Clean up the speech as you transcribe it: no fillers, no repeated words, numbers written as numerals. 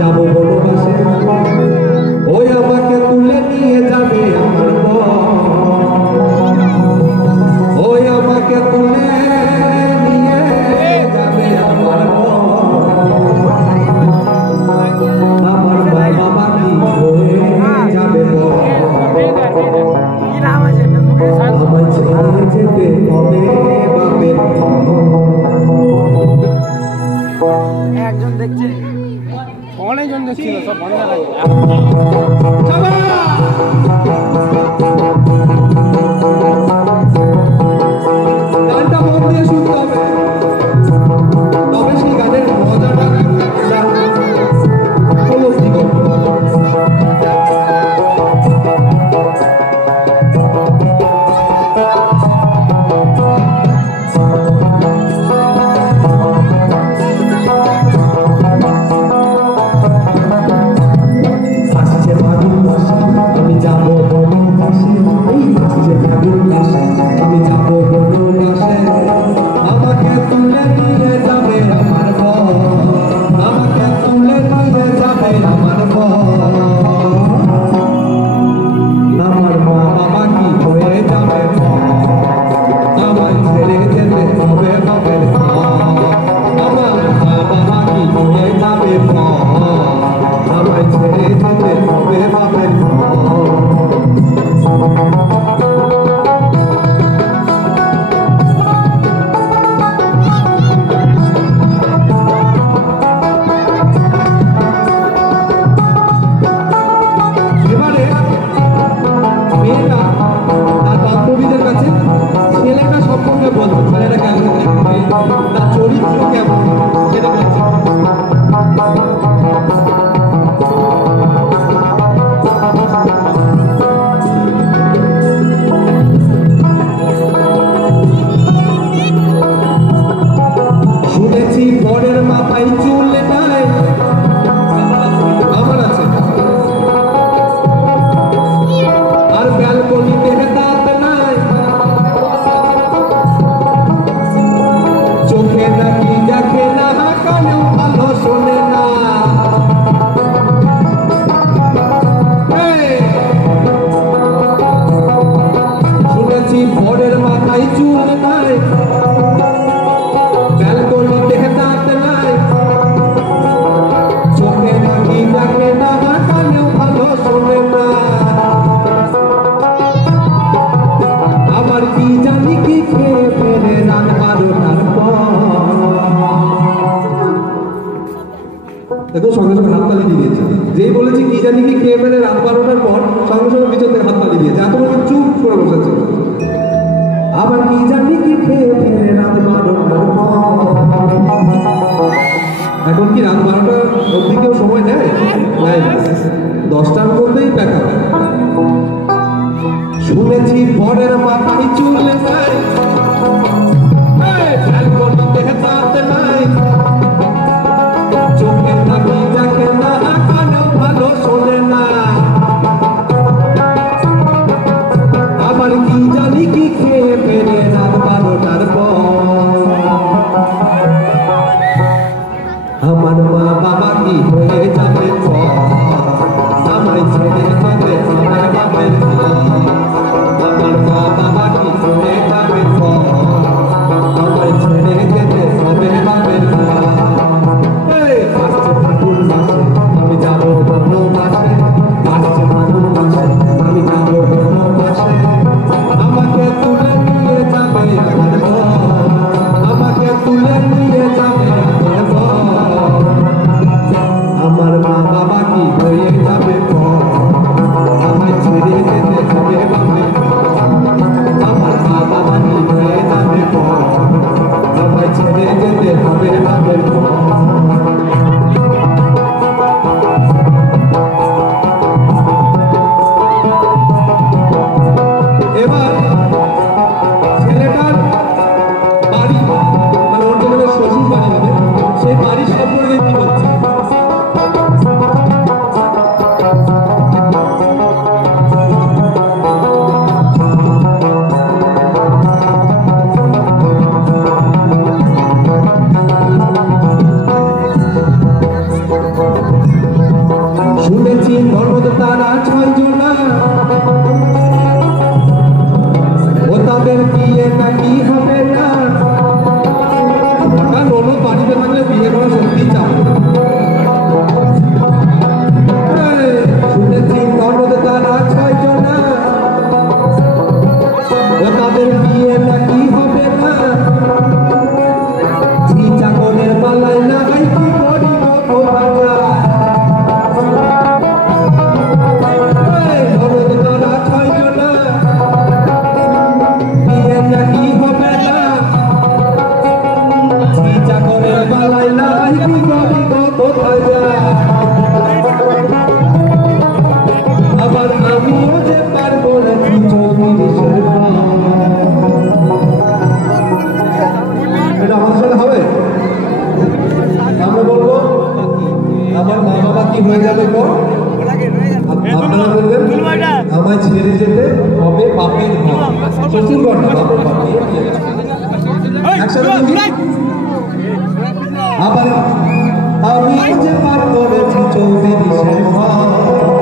যাবো বনবাসে, ওই আমাকে তুলে নিয়ে যাবে আমার বর, ওই আমাকে তুলে নিয়ে যাবে আমার বর। আমার বাবা কি হয়ে যাবে বর, আমার ছেড়ে যেতে হবে বাপের। একজন দেখছে, অনেকজন দেখছিল, সব বন্ধ আছে। গানটা মন দিয়ে শুনতে হবে, তবে সেই গানের মজাটা উপলব্ধি করতে হবে। আমি যাবো বনবাসে, এই আসছে ফাগুন মাসে, আমি যাবো বনবাসে, আমাকে তুলে নিয়ে যাবে আমার বর, আমাকে তুলে নিয়ে যাবে আমার বর। আমার মা বাবা কি হয়ে যাবে বর, আমায় ছেড়ে যেতে হবে বাপের ঘর। আমার মা বাবা কি হয়ে যাবে বর, আমায় ছেড়ে যেতে হবে বাপের ঘর। এবারে মেয়েটা তার বান্ধবীদের কাছে ছেলেটা সম্পর্কে বলতো, ছেলেটা কেমন দেখতে, তার চরিত্র কেমন সেটা বলছে। শুনেছি বরের মাথায় চুল নাই, আমার আছে, আর ব্যালকনিতে দাঁত নাই, চোখে নাকি দেখে না, কানেও ভালো শোনে না। শুনেছি বরের মাথায় চুল নাই, ব্যালকনিতে দাঁত নাই, চোখে নাকি দেখে না, কানেও ভালো শোনে না। আবার কি জানি কি খেয়ে ফেলে রাত 12টার পর। দেখো সঙ্গে সঙ্গে হাততালি দিয়ে দিয়েছে, যেই বলেছি কি জানি কি খেয়ে ফেলে রাত 12টার পর, সঙ্গে সঙ্গে পিছন থেকে হাততালি দিয়েছে, এত বছর চুপ করে বসেছে। আবার কি জানি কি খেয়ে ফেলে রাত 12টার পর। এখন কি রাত 12টা অব্দি কেউ সময় দেয়? 10টার মধ্যেই দেখা। শুনেছি বরের মাথায় চুল নাই, ব্যালকনিতে দাঁত নাই, চোখে নাকি দেখে না, কানেও ভালো শোনে না। আবার কি জানি কি খেয়ে ফেলে রাত 12টার পর। আমার মা বাবা কি হয়ে যাবে পর, আমায় ছেড়ে যেতে হবে বাপের ঘর। আমার মা বাবা কি হয়ে যাবে পর, আমায় ছেড়ে যেতে হবে বাপের ঘর। আসছে ফাগুন মাসে, আমি যাবো বনবাসে, আসছে ফাগুন মাসে, আমি যাবো বনবাসে, আমাকে তুলে নিয়ে যাবে আমার বর, আমাকে তুলে নিয়ে যাবে আমার বর। আমার মা বাবা কি হয়ে যাবে পর, আমায় ছেড়ে যেতে হবে। যাই কি করি কোথায় যাই আবার আমিও যে পারবো না কি চৌত্রিশের এটা আমাদের সাথে হবে আমরা বলবো আমার মা বাবা কি হয়ে যাবে গো আপনারা বলবেন আমায় ছেড়ে যেতে হবে বাপের ঘর শ্বশুর ঘর না বাপের ঘর একসাথে আবার আমি যে পার করেছি 34 ঘর